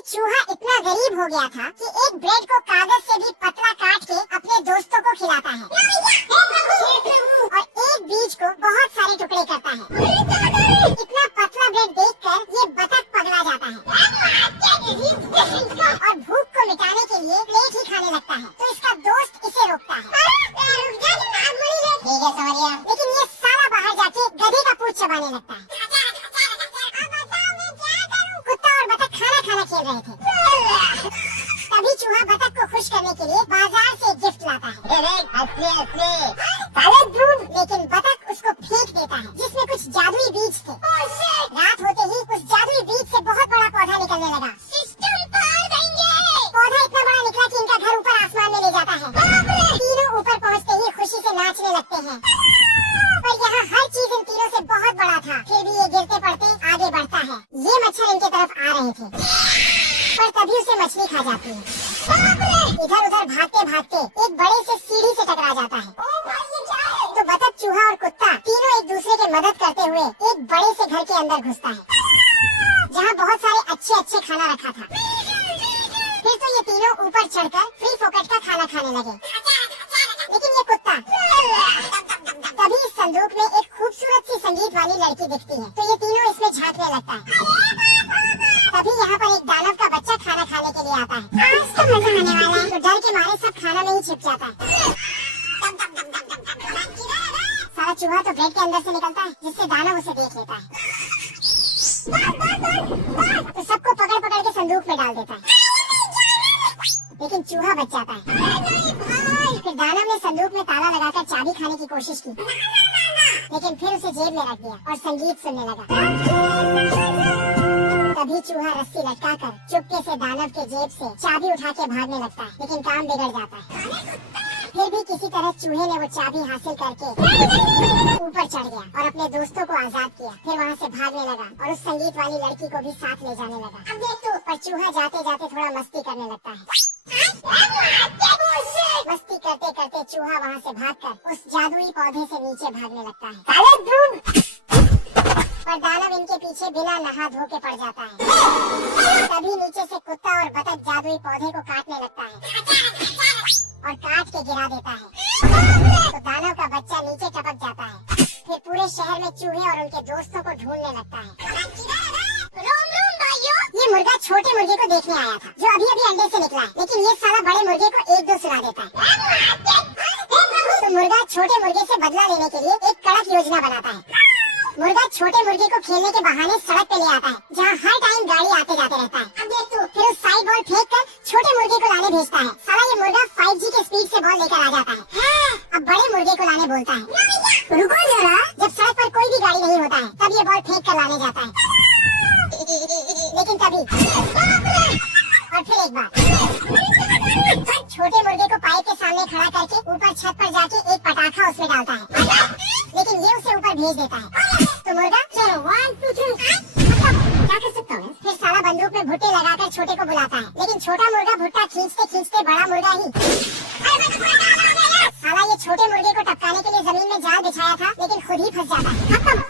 एक चूहा इतना गरीब हो गया था कि एक ब्रेड को कागज से भी पतला काट के अपने दोस्तों को खिलाता है और एक बीज को बहुत सारे टुकड़े करता है। इतना पतला ब्रेड देखकर ये बतख पगला जाता है और भूख को मिटाने के लिए प्लेट ही खाने लगता है। तो इसका दोस्त इसे रोकता है। लेकिन ये साला बाहर जाके गधे का पूंछ चबाने लगता है। कुत्ता और बतख खाना खेल रहे थे। तभी चूहा बतख को खुश करने के लिए बाजार से गिफ्ट लाता है। लेकिन बतख उसको फेंक देता है जिसमें कुछ जादुई बीज थे। रात होते ही उस जादुई बीज से बहुत बड़ा पौधा निकलने लगा। पौधा इतना बड़ा निकला कि इनका घर ऊपर आसमान में ले जाता है। तीनों ऊपर पहुँचते ही खुशी से नाचने लगते हैं। पर यहाँ हर चीज इन तीनों से बहुत बड़ा था, फिर भी ये गिरते पड़ते आगे बढ़ता है। ये मच्छर इनके तरफ आ रहे थे, पर तभी उसे मछली खा जाती है। इधर उधर भागते भागते एक बड़े से सीढ़ी से टकरा जाता है। तो बतख, चूहा और कुत्ता तीनों एक दूसरे की मदद करते हुए एक बड़े से घर के अंदर घुसता है, जहाँ बहुत सारे अच्छे खाना रखा था। फिर तो ये तीनों ऊपर चढ़कर फ्री फोकट का खाना खाने लगे। लेकिन ये कुत्ता, तभी इस संदूक में एक खूबसूरत सी संगीत वाली लड़की दिखती है, तो ये तीनों इसमें झांकने लगता है। तभी यहाँ पर एक दानव का बच्चा खाना खाने के लिए आता है। आज तो मजा आने वाला है। तो डर के मारे सब खाना में ही छिप जाता है। सारा चूहा तो ब्रेड के अंदर से निकलता है, जिससे दानव उसे देख लेता है। तो सबको पकड़ पकड़ के संदूक में डाल देता है, लेकिन चूहा बच जाता है। फिर दानव ने संदूक में ताला लगाकर चाबी खाने की कोशिश की, लेकिन फिर उसे जेब में रख दिया और संगीत सुनने लगा। तभी चूहा रस्सी लटकाकर चुपके से दानव के जेब से चाबी उठा के भागने लगता है, लेकिन काम बिगड़ जाता है। फिर भी किसी तरह चूहे ने वो चाबी हासिल करके ऊपर चढ़ गया और अपने दोस्तों को आजाद किया। फिर वहाँ से भागने लगा और उस संगीत वाली लड़की को भी साथ ले जाने लगा। अब देख तो, पर चूहा जाते जाते थोड़ा मस्ती करने लगता है। मस्ती करते करते चूहा वहाँ से भागकर उस जादुई पौधे से नीचे भागने लगता है। पर दानव इनके पीछे बिना नहा धो के पड़ जाता है। तभी नीचे से कुत्ता और बतख जादुई पौधे को काटने लगता है और काट के गिरा देता है। तो दानव का बच्चा नीचे टपक जाता है। फिर पूरे शहर में चूहे और उनके दोस्तों को ढूंढने लगता है। ये मुर्गा छोटे मुर्गे को देखने आया था, जो अभी अभी अंडे से निकला है, लेकिन ये साला बड़े मुर्गे को एक दो सुना देता है। तो मुर्गा छोटे मुर्गे से बदला लेने के लिए एक कड़क योजना बनाता है। मुर्गा छोटे मुर्गे को खेलने के बहाने सड़क पे ले आता है, जहाँ हर टाइम गाड़ी आते जाते रहता है। अब देख तू, फिर उस साइड बॉल फेंक कर छोटे मुर्गे को लाने भेजता है। साला ये मुर्गा 5G के स्पीड से बॉल लेकर आ जाता है। अब बड़े मुर्गे को लाने बोलता है। रुको जरा, जब सड़क पर कोई भी गाड़ी नहीं होता है, तब ये बॉल फेंक कर लाने जाता है। लेकिन तभी और फिर एक बार छोटे मुर्गे को पाइप के सामने खड़ा करके ऊपर छत पर जाके एक पटाखा उसमें डालता है, लेकिन ये उसे ऊपर भेज देता है। तो मुर्गा चलो 1 2 3 क्या कर सकता हूँ। फिर साला बंदूक में भुट्टे लगाकर छोटे को बुलाता है, लेकिन छोटा मुर्गा भुट्टा खींचते खींचते बड़ा मुर्गा ही साला ये छोटे मुर्गे को टपकाने के लिए जमीन में जाल बिछाया था, लेकिन खुद ही फंस जाता है।